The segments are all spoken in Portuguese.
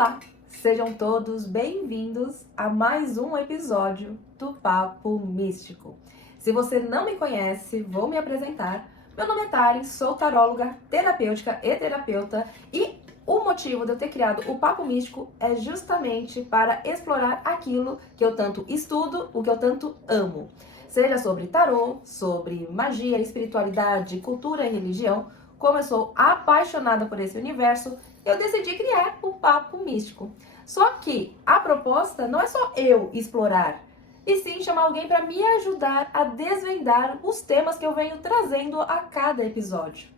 Olá, sejam todos bem-vindos a mais um episódio do Papo Místico. Se você não me conhece, vou me apresentar. Meu nome é Tari, sou taróloga, terapêutica e terapeuta e o motivo de eu ter criado o Papo Místico é justamente para explorar aquilo que eu tanto estudo, o que eu tanto amo. Seja sobre tarô, sobre magia, espiritualidade, cultura e religião, como eu sou apaixonada por esse universo, eu decidi criar o Papo Místico. Só que a proposta não é só eu explorar, e sim chamar alguém para me ajudar a desvendar os temas que eu venho trazendo a cada episódio.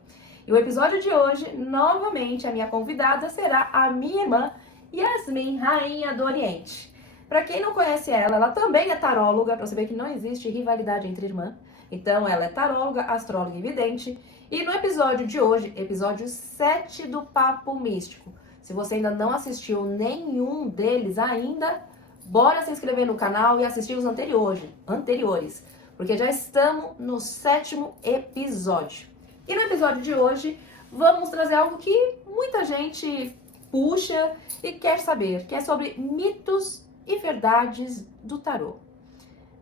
E o episódio de hoje, novamente, a minha convidada será a minha irmã Yasmin, Rainha do Oriente. Para quem não conhece ela, ela também é taróloga, para você ver que não existe rivalidade entre irmã. Então, ela é taróloga, astróloga e vidente. E no episódio de hoje, episódio 7 do Papo Místico, se você ainda não assistiu nenhum deles ainda, bora se inscrever no canal e assistir os anteriores, porque já estamos no 7º episódio. E no episódio de hoje, vamos trazer algo que muita gente puxa e quer saber, que é sobre mitos e verdades do tarô.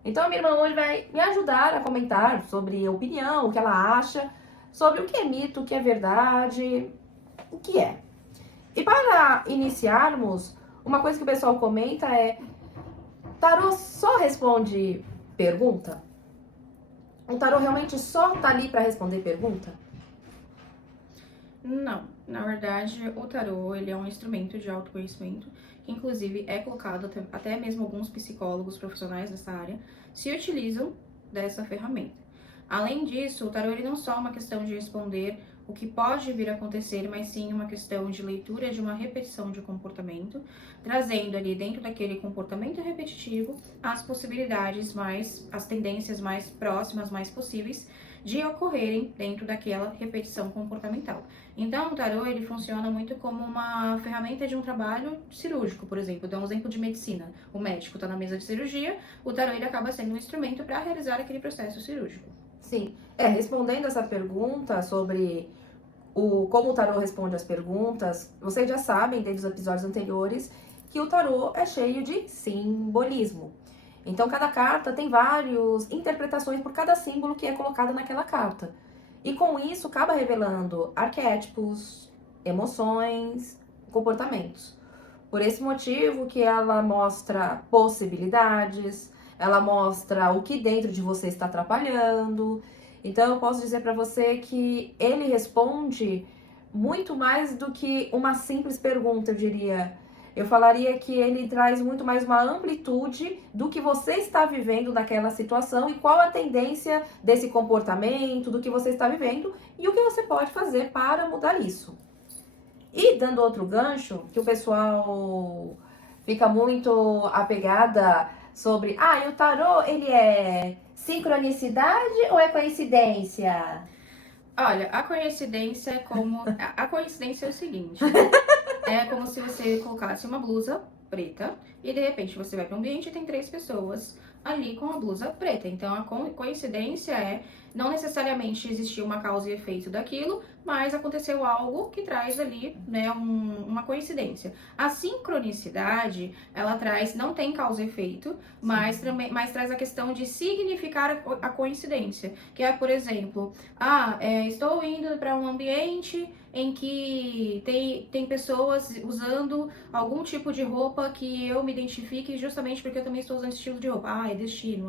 Então a minha irmã hoje vai me ajudar a comentar sobre a opinião, o que ela acha, sobre o que é mito, o que é verdade, o que é. E para iniciarmos, uma coisa que o pessoal comenta é: tarô só responde pergunta? O tarô realmente só tá ali para responder pergunta? Não, na verdade o tarô ele é um instrumento de autoconhecimento que inclusive é colocado, até mesmo alguns psicólogos profissionais dessa área se utilizam dessa ferramenta. Além disso, o tarô ele não só é uma questão de responder o que pode vir a acontecer, mas sim uma questão de leitura de uma repetição de comportamento, trazendo ali dentro daquele comportamento repetitivo as possibilidades as tendências mais próximas, mais possíveis de ocorrerem dentro daquela repetição comportamental. Então, o tarô ele funciona muito como uma ferramenta de um trabalho cirúrgico, por exemplo. Dou um exemplo de medicina. O médico está na mesa de cirurgia, o tarô ele acaba sendo um instrumento para realizar aquele processo cirúrgico. Sim, respondendo essa pergunta sobre como o tarô responde as perguntas, vocês já sabem, desde os episódios anteriores, que o tarô é cheio de simbolismo. Então, cada carta tem várias interpretações por cada símbolo que é colocado naquela carta. E com isso, acaba revelando arquétipos, emoções, comportamentos. Por esse motivo que ela mostra possibilidades, ela mostra o que dentro de você está atrapalhando. Então, eu posso dizer para você que ele responde muito mais do que uma simples pergunta, eu diria. Eu falaria que ele traz muito mais uma amplitude do que você está vivendo naquela situação e qual a tendência desse comportamento, do que você está vivendo e o que você pode fazer para mudar isso. E dando outro gancho, que o pessoal fica muito apegada sobre, e o tarô, ele é sincronicidade ou é coincidência? Olha, a coincidência a coincidência é o seguinte, é como se você colocasse uma blusa preta e de repente você vai para um ambiente e tem 3 pessoas ali com a blusa preta. Então a coincidência é não necessariamente existir uma causa e efeito daquilo, mas aconteceu algo que traz ali, né, uma coincidência. A sincronicidade, ela não tem causa e efeito, mas traz a questão de significar a coincidência, que é, por exemplo, estou indo para um ambiente em que tem pessoas usando algum tipo de roupa que eu me identifique justamente porque eu também estou usando esse estilo de roupa. É destino,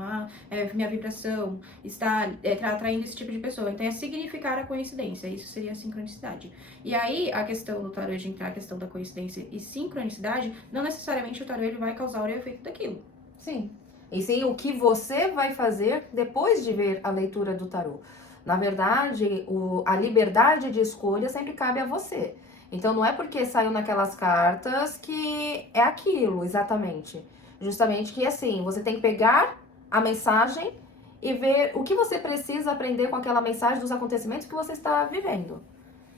minha vibração está atraindo esse tipo de pessoa. Então é significar a coincidência, isso seria a sincronicidade. E aí a questão do tarô de entrar a questão da coincidência e sincronicidade, não necessariamente o tarô ele vai causar o efeito daquilo. Sim. E sim o que você vai fazer depois de ver a leitura do tarô. Na verdade, a liberdade de escolha sempre cabe a você. Então, não é porque saiu naquelas cartas que é aquilo, exatamente. Justamente que, assim, você tem que pegar a mensagem e ver o que você precisa aprender com aquela mensagem dos acontecimentos que você está vivendo.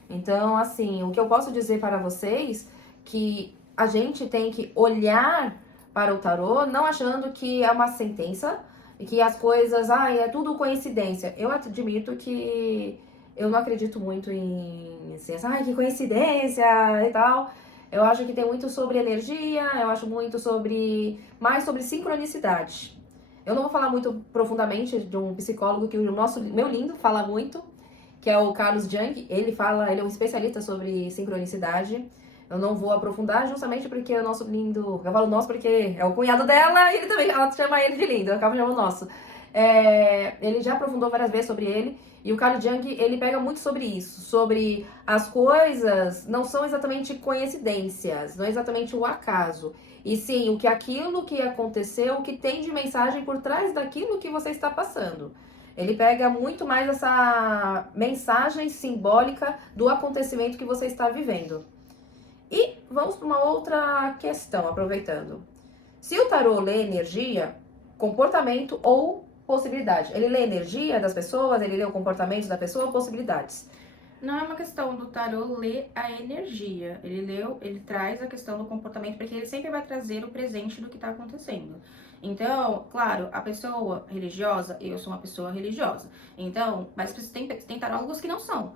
Então, assim, o que eu posso dizer para vocês que a gente tem que olhar para o tarô não achando que é uma sentença, e que as coisas, é tudo coincidência. Eu admito que eu não acredito muito em ciência, que coincidência e tal. Eu acho que tem muito sobre energia, eu acho muito mais sobre sincronicidade. Eu não vou falar muito profundamente de um psicólogo que meu lindo fala muito, que é o Carlos Jung. Ele é um especialista sobre sincronicidade. Eu não vou aprofundar justamente porque o nosso lindo... Eu falo nosso porque é o cunhado dela e ele também, ela chama ele de lindo, eu acabo chamando nosso. Ele já aprofundou várias vezes sobre ele. E o Carl Jung, ele pega muito sobre isso, sobre as coisas não são exatamente coincidências, não é exatamente o acaso. E sim, aquilo que aconteceu, o que tem de mensagem por trás daquilo que você está passando. Ele pega muito mais essa mensagem simbólica do acontecimento que você está vivendo. E vamos para uma outra questão, aproveitando. Se o tarô lê energia, comportamento ou possibilidade. Ele lê a energia das pessoas, ele lê o comportamento da pessoa ou possibilidades. Não é uma questão do tarô ler a energia. Ele traz a questão do comportamento, porque ele sempre vai trazer o presente do que está acontecendo. Então, claro, a pessoa religiosa, eu sou uma pessoa religiosa. Então, mas tem tarólogos que não são.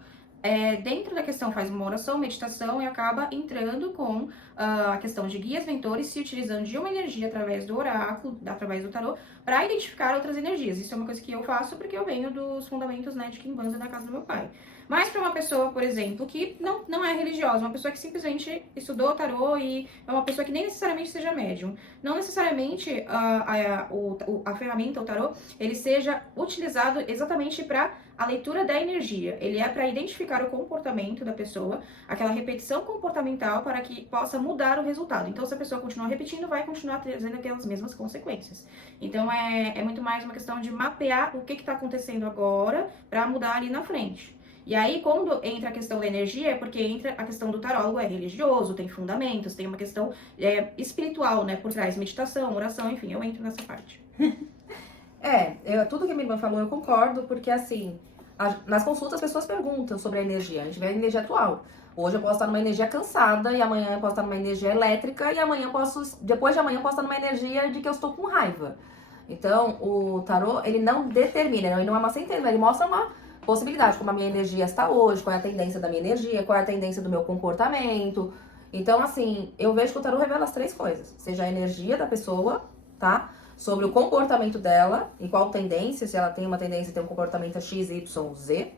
Dentro da questão faz uma oração, meditação e acaba entrando com a questão de guias mentores, se utilizando de uma energia através do oráculo, através do tarô, para identificar outras energias. Isso é uma coisa que eu faço porque eu venho dos fundamentos, né, de Kimbanda da casa do meu pai. Mas para uma pessoa, por exemplo, que não é religiosa, uma pessoa que simplesmente estudou tarô e é uma pessoa que nem necessariamente seja médium, não necessariamente a ferramenta, o tarô, ele seja utilizado exatamente para a leitura da energia. Ele é para identificar o comportamento da pessoa, aquela repetição comportamental para que possa mudar o resultado. Então, se a pessoa continuar repetindo, vai continuar trazendo aquelas mesmas consequências. Então, é muito mais uma questão de mapear o que está acontecendo agora para mudar ali na frente. E aí, quando entra a questão da energia, é porque entra a questão do tarólogo, é religioso, tem fundamentos, tem uma questão espiritual, né, por trás, meditação, oração, enfim, eu entro nessa parte. Tudo que a minha irmã falou eu concordo, porque assim, nas consultas as pessoas perguntam sobre a energia, a gente vê a energia atual. Hoje eu posso estar numa energia cansada, e amanhã eu posso estar numa energia elétrica, e depois de amanhã eu posso estar numa energia de que eu estou com raiva. Então, o tarô, ele não determina, ele não é uma sentença, ele mostra uma possibilidade, como a minha energia está hoje, qual é a tendência da minha energia, qual é a tendência do meu comportamento. Então, assim, eu vejo que o tarô revela as três coisas, seja a energia da pessoa, tá? Sobre o comportamento dela, e qual tendência, se ela tem uma tendência a ter um comportamento X, Y, Z.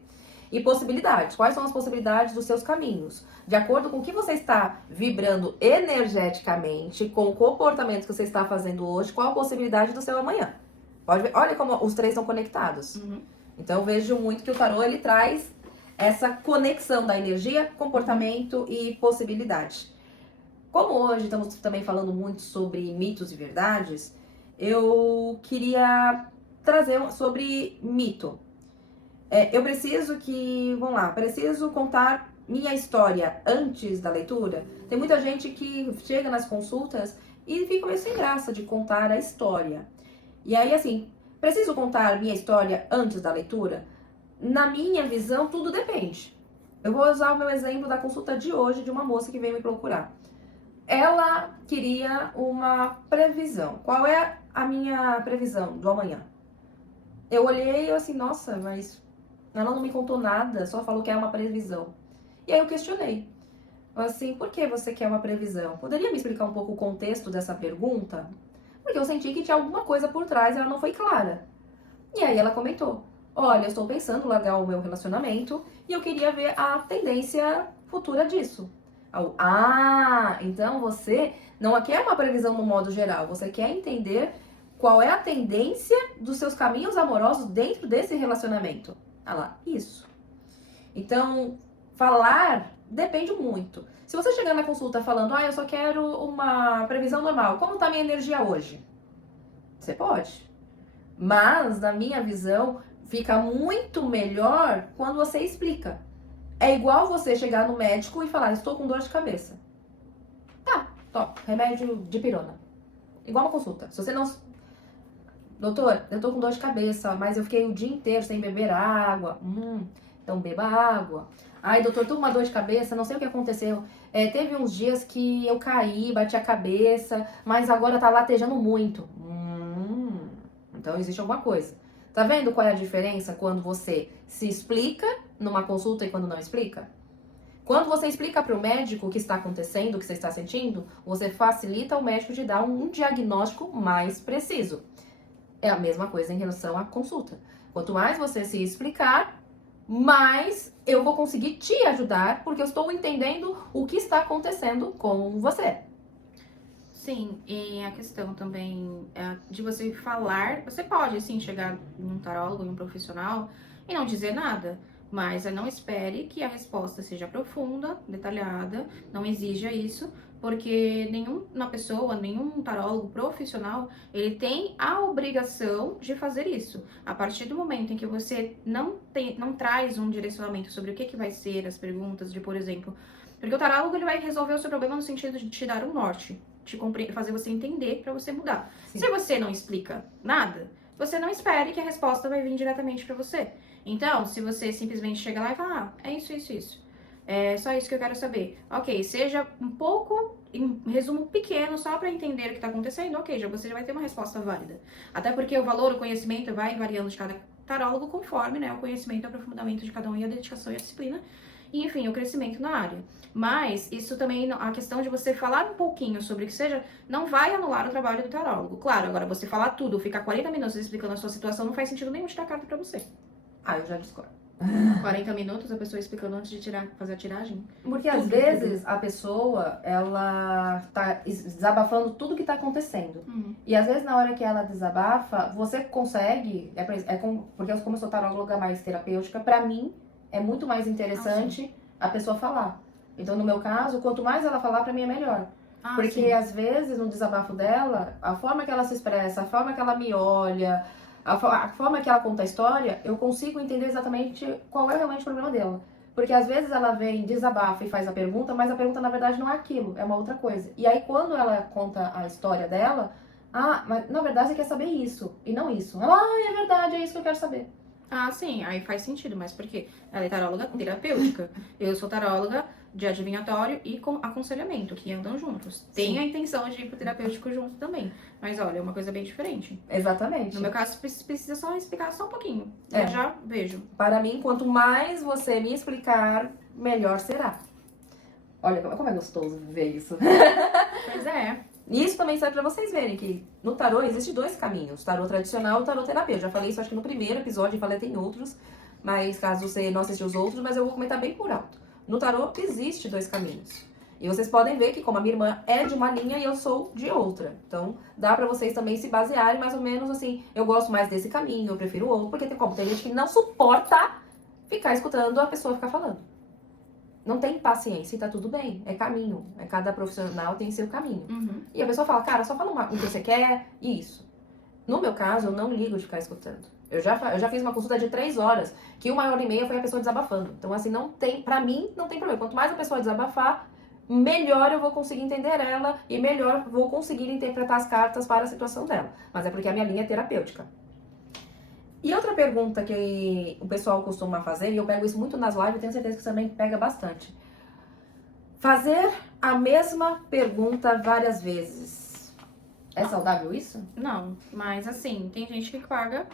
E possibilidades. Quais são as possibilidades dos seus caminhos? De acordo com o que você está vibrando energeticamente, com o comportamento que você está fazendo hoje, qual a possibilidade do seu amanhã? Pode ver, olha como os três estão conectados. Uhum. Então eu vejo muito que o tarô ele traz essa conexão da energia, comportamento e possibilidade. Como hoje estamos também falando muito sobre mitos e verdades, eu queria trazer sobre mito. Preciso contar minha história antes da leitura. Tem muita gente que chega nas consultas e fica meio sem graça de contar a história. E aí, assim, preciso contar minha história antes da leitura? Na minha visão, tudo depende. Eu vou usar o meu exemplo da consulta de hoje de uma moça que veio me procurar. Ela queria uma previsão. Qual é a minha previsão do amanhã? Eu olhei e assim, nossa, mas ela não me contou nada, só falou que é uma previsão. E aí eu questionei. Assim, por que você quer uma previsão? Poderia me explicar um pouco o contexto dessa pergunta? Porque eu senti que tinha alguma coisa por trás e ela não foi clara. E aí ela comentou, olha, eu estou pensando em largar o meu relacionamento e eu queria ver a tendência futura disso. Então você não quer uma previsão no modo geral, você quer entender qual é a tendência dos seus caminhos amorosos dentro desse relacionamento. Ah lá, isso. Então, falar depende muito. Se você chegar na consulta falando, eu só quero uma previsão normal, como está a minha energia hoje? Você pode. Mas, na minha visão, fica muito melhor quando você explica. É igual você chegar no médico e falar, estou com dor de cabeça. Tá, top, remédio de pirona. Igual uma consulta. Se você não... Doutor, eu tô com dor de cabeça, mas eu fiquei o dia inteiro sem beber água. Então beba água. Ai, doutor, tô com uma dor de cabeça, não sei o que aconteceu. Teve uns dias que eu caí, bati a cabeça, mas agora tá latejando muito. Então existe alguma coisa. Tá vendo qual é a diferença quando você se explica numa consulta e quando não explica? Quando você explica para o médico o que está acontecendo, o que você está sentindo, você facilita o médico de dar um diagnóstico mais preciso. É a mesma coisa em relação à consulta. Quanto mais você se explicar, mais eu vou conseguir te ajudar, porque eu estou entendendo o que está acontecendo com você. Sim, e a questão também de você falar, você pode sim chegar em um tarólogo, em um profissional e não dizer nada, mas não espere que a resposta seja profunda, detalhada, não exija isso, porque nenhuma pessoa, nenhum tarólogo profissional, ele tem a obrigação de fazer isso. A partir do momento em que você não traz um direcionamento sobre o que vai ser as perguntas, de, por exemplo, porque o tarólogo ele vai resolver o seu problema no sentido de te dar um norte, fazer você entender para você mudar. Sim. Se você não explica nada, você não espere que a resposta vai vir diretamente para você. Então, se você simplesmente chega lá e fala, é isso. É só isso que eu quero saber. Ok, seja um pouco, em resumo pequeno, só para entender o que está acontecendo, ok, você já vai ter uma resposta válida. Até porque o valor, o conhecimento vai variando de cada tarólogo conforme, né, o conhecimento e o aprofundamento de cada um e a dedicação e a disciplina. E, enfim, o crescimento na área. Mas isso também, a questão de você falar um pouquinho sobre o que seja, não vai anular o trabalho do tarólogo. Claro, agora você falar tudo, ficar 40 minutos explicando a sua situação, não faz sentido nenhum tirar carta pra você. Eu já discordo. 40 minutos a pessoa explicando antes de fazer a tiragem? Porque às vezes a pessoa, ela tá desabafando tudo que tá acontecendo. E às vezes na hora que ela desabafa, você consegue, porque como eu sou taróloga mais terapêutica, pra mim é muito mais interessante a pessoa falar. Então, no meu caso, quanto mais ela falar, pra mim é melhor. Porque às vezes, no desabafo dela, a forma que ela se expressa, a forma que ela me olha, a forma que ela conta a história, eu consigo entender exatamente qual é realmente o problema dela. Porque às vezes ela vem, desabafa e faz a pergunta, mas a pergunta na verdade não é aquilo, é uma outra coisa. E aí quando ela conta a história dela, mas na verdade você quer saber isso, e não isso. Ela, é verdade, é isso que eu quero saber. Sim, aí faz sentido, mas por quê? Ela é taróloga terapêutica. Eu sou taróloga de adivinhatório e com aconselhamento, que andam juntos. Tem a intenção de ir pro terapêutico junto também. Mas olha, é uma coisa bem diferente. Exatamente. No meu caso, precisa só explicar só um pouquinho. É. Eu já vejo. Para mim, quanto mais você me explicar, melhor será. Olha, como é gostoso ver isso. Pois é. E isso também serve pra vocês verem que no tarô existe dois caminhos. Tarô tradicional e tarô terapêutico. Já falei isso acho que no primeiro episódio, falei tem outros. Mas caso você não assistiu os outros, mas eu vou comentar bem por alto. No tarô existe dois caminhos. E vocês podem ver que como a minha irmã é de uma linha e eu sou de outra. Então dá pra vocês também se basearem mais ou menos assim. Eu gosto mais desse caminho, eu prefiro o outro. Porque tem gente que não suporta ficar escutando a pessoa ficar falando. Não tem paciência e tá tudo bem. É caminho. Cada profissional tem seu caminho. E a pessoa fala, cara, só fala o que você quer e isso. No meu caso, eu não ligo de ficar escutando. Eu já fiz uma consulta de 3 horas, que 1h30 foi a pessoa desabafando. Então, assim, pra mim, não tem problema. Quanto mais a pessoa desabafar, melhor eu vou conseguir entender ela e melhor vou conseguir interpretar as cartas para a situação dela. Mas é porque a minha linha é terapêutica. E outra pergunta que o pessoal costuma fazer, e eu pego isso muito nas lives, eu tenho certeza que você também pega bastante. Fazer a mesma pergunta várias vezes. É saudável isso? Não, mas assim, tem gente que paga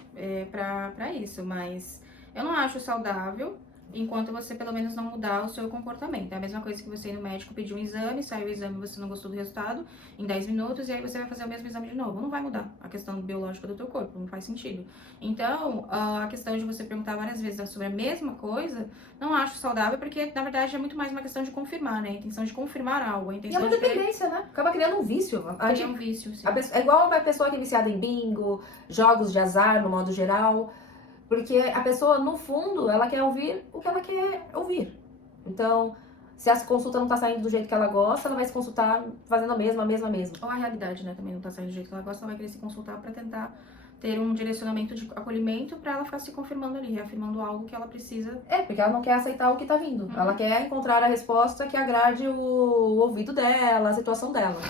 pra isso, mas eu não acho saudável enquanto você pelo menos não mudar o seu comportamento. É a mesma coisa que você ir no médico pedir um exame, saiu o exame e você não gostou do resultado em 10 minutos, e aí você vai fazer o mesmo exame de novo. Não vai mudar a questão biológica do teu corpo, não faz sentido. Então, a questão de você perguntar várias vezes sobre a mesma coisa, não acho saudável, porque na verdade é muito mais uma questão de confirmar, né? A intenção de confirmar algo. A intenção E é uma dependência, né? Acaba criando um vício. Cria um vício, sim. É igual a pessoa que é viciada em bingo, jogos de azar, no modo geral. Porque a pessoa, no fundo, ela quer ouvir o que ela quer ouvir. Então, se a consulta não tá saindo do jeito que ela gosta, ela vai se consultar fazendo a mesma. Ou a realidade, né, também não tá saindo do jeito que ela gosta, ela vai querer se consultar pra tentar ter um direcionamento de acolhimento pra ela ficar se confirmando ali, reafirmando algo que ela precisa. Porque ela não quer aceitar o que tá vindo. Ela quer encontrar a resposta que agrade o ouvido dela, a situação dela.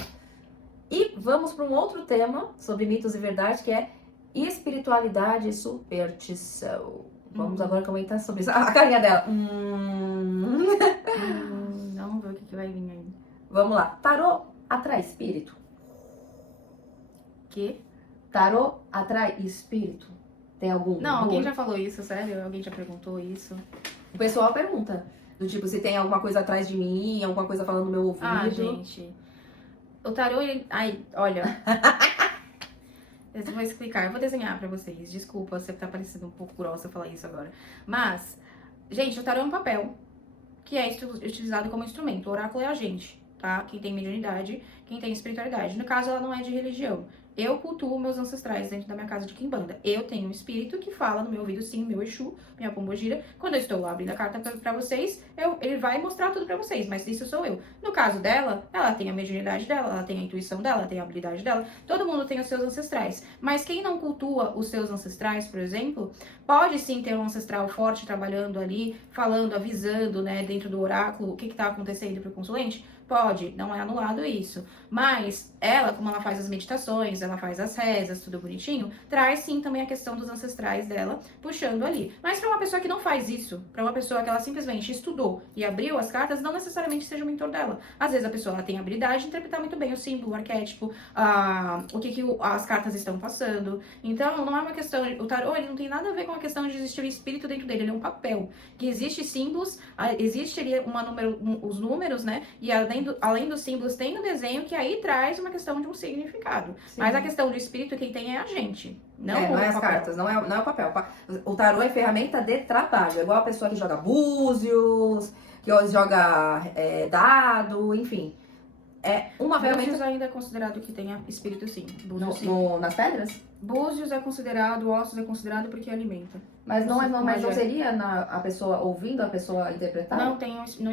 E vamos para um outro tema sobre mitos e verdade, que é espiritualidade e superstição. Vamos agora comentar sobre isso. A carinha dela. Vamos ver o que vai vir aí. Vamos lá. Tarô atrai espírito? Que? Tarô atrai espírito? Tem algum? Não, alguém já falou isso, sério? Alguém já perguntou isso? O pessoal pergunta. Do tipo, se tem alguma coisa atrás de mim, alguma coisa falando no meu ouvido. Ah, gente. O tarô, ai, olha. Eu vou explicar, eu vou desenhar pra vocês. Desculpa, você tá parecendo um pouco grossa falar isso agora. Mas, gente, o tarô é um papel que é utilizado como instrumento. O oráculo é a gente, tá? Quem tem mediunidade, quem tem espiritualidade. No caso, ela não é de religião. Eu cultuo meus ancestrais dentro da minha casa de Quimbanda. Eu tenho um espírito que fala no meu ouvido, sim, meu Exu, minha pombogira. Quando eu estou abrindo a carta pra vocês, ele vai mostrar tudo pra vocês, mas isso sou eu. No caso dela, ela tem a mediunidade dela, ela tem a intuição dela, ela tem a habilidade dela. Todo mundo tem os seus ancestrais. Mas quem não cultua os seus ancestrais, por exemplo, pode sim ter um ancestral forte trabalhando ali, falando, avisando, né, dentro do oráculo, o que tá acontecendo pro consulente. Pode, não é anulado isso. Mas ela, como ela faz as meditações, ela faz as rezas, tudo bonitinho, traz sim também a questão dos ancestrais dela, puxando ali. Mas para uma pessoa que não faz isso, para uma pessoa que ela simplesmente estudou e abriu as cartas, não necessariamente seja o mentor dela. Às vezes a pessoa ela tem a habilidade de interpretar muito bem o símbolo, o arquétipo, o que as cartas estão passando. Então, não é uma questão... O tarô, ele não tem nada a ver com a questão de existir o espírito dentro dele, ele é um papel. Que existe símbolos, existe ali os números, né? E além dos símbolos, tem o desenho que aí traz uma questão de um significado. Sim. Mas a questão do espírito, quem tem é a gente. Não é as cartas, não é o papel. O tarô é ferramenta de trabalho. É igual a pessoa que joga búzios, que joga dado, enfim. É uma ferramenta... Búzios ainda é considerado que tenha espírito, sim. Búzios, sim. Nas pedras? Búzios é considerado, ossos é considerado porque alimenta. Mas não seria a pessoa ouvindo, a pessoa interpretar? Não,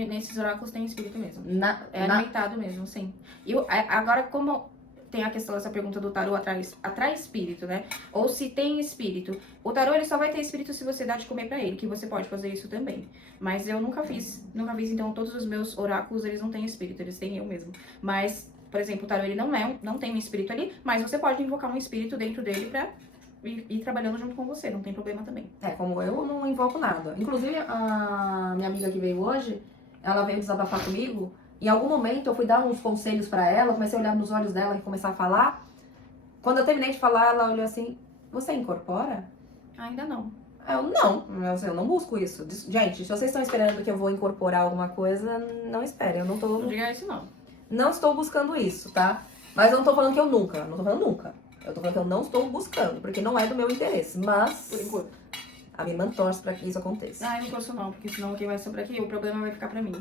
nesses oráculos tem espírito mesmo. Alimentado mesmo, sim. E agora, como tem a questão dessa pergunta do tarô atrai espírito, né? Ou se tem espírito. O tarô, ele só vai ter espírito se você dá de comer pra ele, que você pode fazer isso também. Mas eu nunca fiz, então todos os meus oráculos, eles não têm espírito, eles têm eu mesmo. Mas, por exemplo, o tarô, ele não tem um espírito ali, mas você pode invocar um espírito dentro dele pra ir trabalhando junto com você, não tem problema também. Como eu não invoco nada. Inclusive, a minha amiga que veio hoje, ela veio desabafar comigo. Em algum momento eu fui dar uns conselhos pra ela, comecei a olhar nos olhos dela e começar a falar. Quando eu terminei de falar, ela olhou assim: você incorpora? Ainda não. Eu não busco isso. Gente, se vocês estão esperando que eu vou incorporar alguma coisa, não esperem, eu não tô... Não diga isso não. Não estou buscando isso, tá? Mas eu não tô falando que eu nunca, não tô falando nunca. Eu tô falando que eu não estou buscando, porque não é do meu interesse, mas... Por enquanto. A minha irmã torce pra que isso aconteça. Eu não torço não, porque senão quem vai sobrar aqui, o problema vai ficar pra mim.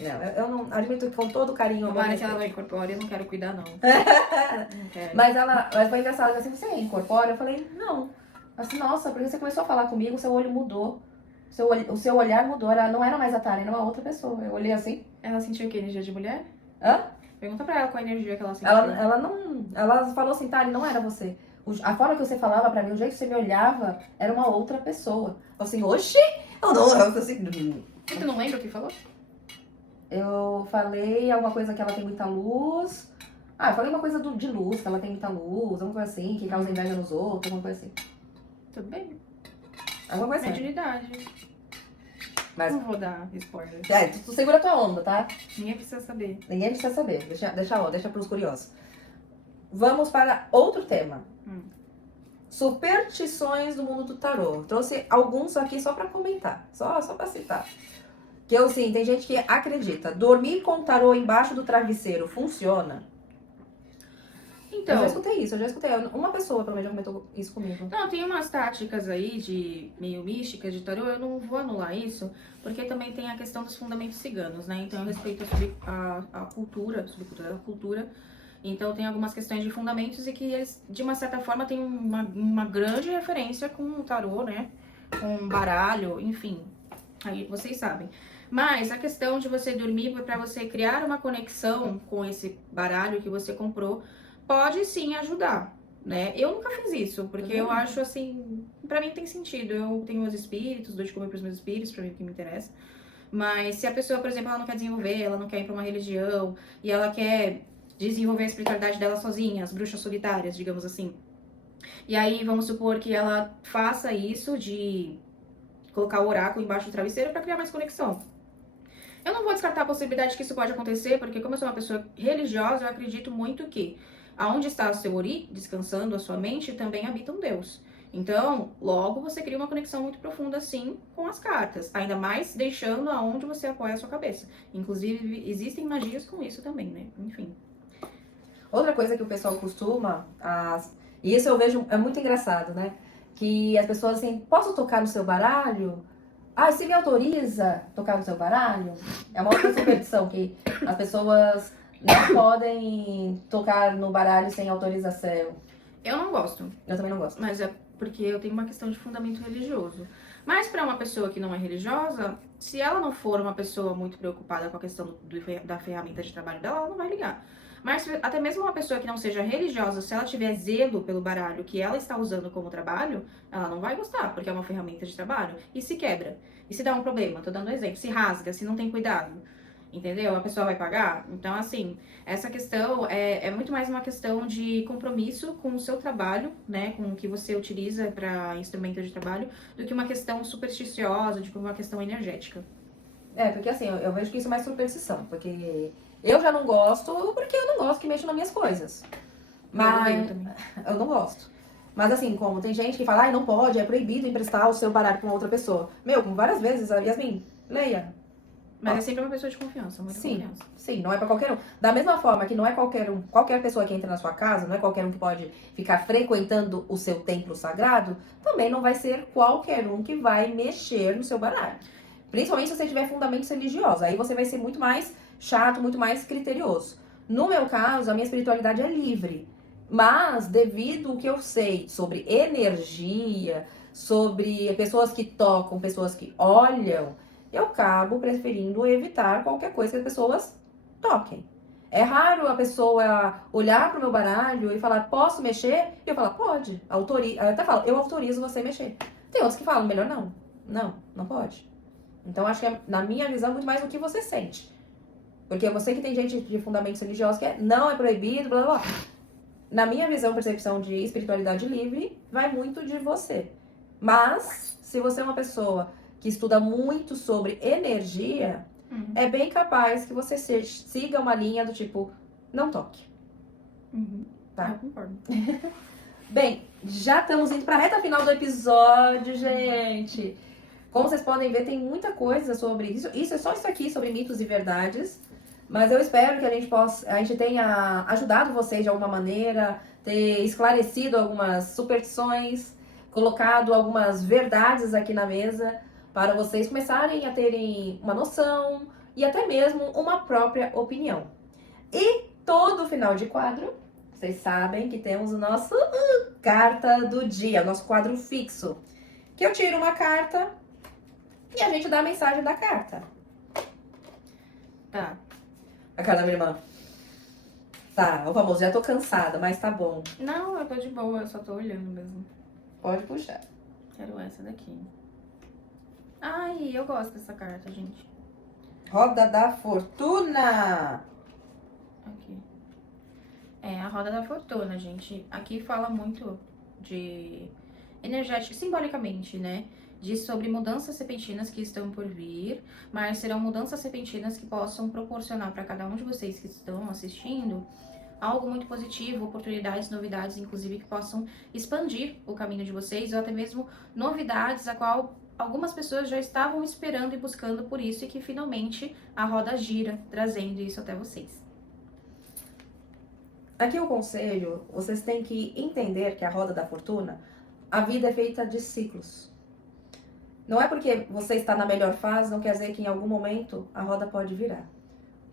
Não, eu não admito que com todo carinho... Tomara que ela vai incorporar, eu não quero cuidar não. Não quero. Mas foi engraçado, assim, você incorpora? Eu falei, não. Assim, nossa, porque você começou a falar comigo, seu olho mudou. O seu olhar mudou, não era mais a Tara, era uma outra pessoa. Eu olhei assim. Ela sentiu que energia de mulher? Hã? Pergunta pra ela qual a energia que ela sentiu. Ela falou assim, Tari, não era você. A forma que você falava pra mim, o jeito que você me olhava, era uma outra pessoa. Eu assim, oxi! Eu assim... E tu não lembra o que falou? Eu falei alguma coisa que ela tem muita luz. Eu falei uma coisa de luz, que ela tem muita luz, alguma coisa assim, que causa inveja nos outros, alguma coisa assim. Tudo bem. Alguma coisa assim. Mediunidade. Mas... Não vou dar spoiler. Tu segura tua onda, tá? Ninguém precisa saber. Ninguém precisa saber. Deixa pros curiosos. Vamos para outro tema. Superstições do mundo do tarô. Trouxe alguns aqui só pra comentar. Só pra citar. Que assim, tem gente que acredita. Dormir com o tarô embaixo do travesseiro funciona? Então, eu já escutei. Uma pessoa, pelo menos, já comentou isso comigo. Não, tem umas táticas aí de meio místicas de tarô, eu não vou anular isso, porque também tem a questão dos fundamentos ciganos, né? Então eu respeito a cultura, a cultura. Então tem algumas questões de fundamentos e que eles, de uma certa forma, tem uma grande referência com o tarô, né? Com baralho, enfim. Aí vocês sabem. Mas a questão de você dormir para você criar uma conexão com esse baralho que você comprou pode sim ajudar, né? Eu nunca fiz isso, porque eu acho assim, pra mim tem sentido. Eu tenho meus espíritos, dou de comer pros meus espíritos, pra mim o que me interessa. Mas se a pessoa, por exemplo, ela não quer desenvolver, ela não quer ir pra uma religião e ela quer desenvolver a espiritualidade dela sozinha, as bruxas solitárias, digamos assim. E aí vamos supor que ela faça isso de colocar o oráculo embaixo do travesseiro pra criar mais conexão. Eu não vou descartar a possibilidade que isso pode acontecer, porque como eu sou uma pessoa religiosa, eu acredito muito que aonde está o seu ori, descansando a sua mente, também habita um Deus. Então, logo você cria uma conexão muito profunda, sim, com as cartas. Ainda mais deixando aonde você apoia a sua cabeça. Inclusive, existem magias com isso também, né? Enfim. Outra coisa que o pessoal costuma, e isso eu vejo, é muito engraçado, né? Que as pessoas assim, posso tocar no seu baralho? Ah, você me autoriza tocar no seu baralho? É uma outra superstição que as pessoas não podem tocar no baralho sem autorização. Eu não gosto, Eu também não gosto. mas é porque eu tenho uma questão de fundamento religioso. Mas para uma pessoa que não é religiosa, se ela não for uma pessoa muito preocupada com a questão da ferramenta de trabalho dela, ela não vai ligar. Mas até mesmo uma pessoa que não seja religiosa, se ela tiver zelo pelo baralho que ela está usando como trabalho, ela não vai gostar, porque é uma ferramenta de trabalho e se quebra. E se dá um problema, tô dando um exemplo, se rasga, se não tem cuidado, entendeu? A pessoa vai pagar. Então, assim, essa questão é muito mais uma questão de compromisso com o seu trabalho, né? Com o que você utiliza para instrumento de trabalho, do que uma questão supersticiosa, tipo uma questão energética. Porque assim, eu vejo que isso é mais superstição, porque eu já não gosto, porque eu não gosto que mexam nas minhas coisas. Mas eu não gosto. Mas assim, como tem gente que fala, não pode, é proibido emprestar o seu baralho pra uma outra pessoa. Meu, como várias vezes, a Yasmin, leia. Mas é sempre uma pessoa de confiança, muita confiança. Sim, não é pra qualquer um. Da mesma forma que não é qualquer um, qualquer pessoa que entra na sua casa, não é qualquer um que pode ficar frequentando o seu templo sagrado, também não vai ser qualquer um que vai mexer no seu baralho. Principalmente se você tiver fundamentos religiosos. Aí você vai ser muito mais chato, muito mais criterioso. No meu caso, a minha espiritualidade é livre. Mas, devido ao que eu sei sobre energia, sobre pessoas que tocam, pessoas que olham, eu acabo preferindo evitar qualquer coisa que as pessoas toquem. É raro a pessoa olhar pro meu baralho e falar, posso mexer? E eu falar, pode. Eu até falo, eu autorizo você a mexer. Tem outros que falam, melhor não. Não pode. Então, acho que na minha visão, muito mais do que você sente. Porque eu sei que tem gente de fundamentos religiosos que não é proibido, blá blá blá. Na minha visão, percepção de espiritualidade livre, vai muito de você. Mas, se você é uma pessoa que estuda muito sobre energia, é bem capaz que você siga uma linha do tipo, não toque. Tá? Eu concordo. Bem, já estamos indo para a reta final do episódio, gente. Como vocês podem ver, tem muita coisa sobre isso. Isso é só isso aqui sobre mitos e verdades. Mas eu espero que a gente tenha ajudado vocês de alguma maneira, ter esclarecido algumas superstições, colocado algumas verdades aqui na mesa para vocês começarem a terem uma noção e até mesmo uma própria opinião. E todo final de quadro, vocês sabem que temos o nosso carta do dia, o nosso quadro fixo, que eu tiro uma carta e a gente dá a mensagem da carta. Tá. A cara da minha irmã. Tá, o famoso, já tô cansada, mas tá bom. Não, eu tô de boa, eu só tô olhando mesmo. Pode puxar. Quero essa daqui. Ai, eu gosto dessa carta, gente. Roda da Fortuna. Aqui. É a Roda da Fortuna, gente. Aqui fala muito de energética, simbolicamente, né? Diz sobre mudanças repentinas que estão por vir, mas serão mudanças repentinas que possam proporcionar para cada um de vocês que estão assistindo algo muito positivo, oportunidades, novidades, inclusive que possam expandir o caminho de vocês, ou até mesmo novidades a qual algumas pessoas já estavam esperando e buscando por isso, e que finalmente a roda gira, trazendo isso até vocês. Aqui o conselho, vocês têm que entender que a roda da fortuna, a vida é feita de ciclos. Não é porque você está na melhor fase, não quer dizer que em algum momento a roda pode virar.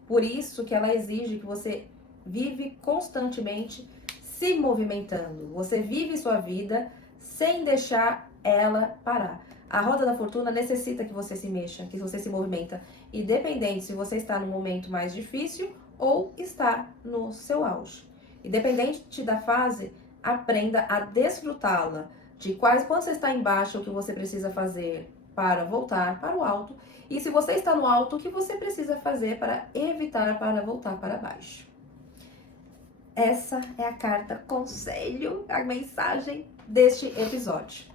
Por isso que ela exige que você vive constantemente se movimentando. Você vive sua vida sem deixar ela parar. A roda da fortuna necessita que você se mexa, que você se movimenta. Independente se você está num momento mais difícil ou está no seu auge. Independente da fase, aprenda a desfrutá-la. De quando você está embaixo, o que você precisa fazer para voltar para o alto. E se você está no alto, o que você precisa fazer para evitar para voltar para baixo. Essa é a carta conselho, a mensagem deste episódio.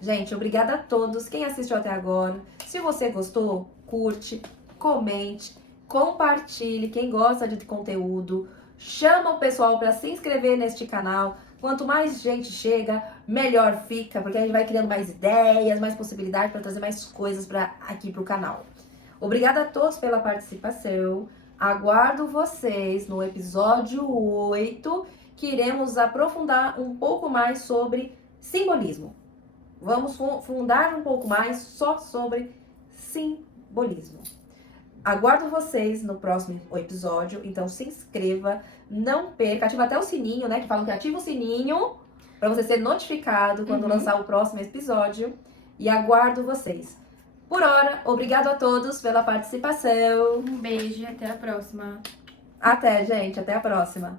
Gente, obrigada a todos quem assistiu até agora. Se você gostou, curte, comente, compartilhe. Quem gosta de conteúdo, chama o pessoal para se inscrever neste canal. Quanto mais gente chega, melhor fica, porque a gente vai criando mais ideias, mais possibilidades para trazer mais coisas aqui pro canal. Obrigada a todos pela participação. Aguardo vocês no episódio 8, que iremos aprofundar um pouco mais sobre simbolismo. Vamos fundar um pouco mais só sobre simbolismo. Aguardo vocês no próximo episódio, então se inscreva, não perca, ativa até o sininho, né, que falam que ativa o sininho para você ser notificado quando lançar o próximo episódio, e aguardo vocês. Por hora, obrigado a todos pela participação. Um beijo e até a próxima. Até, gente, até a próxima.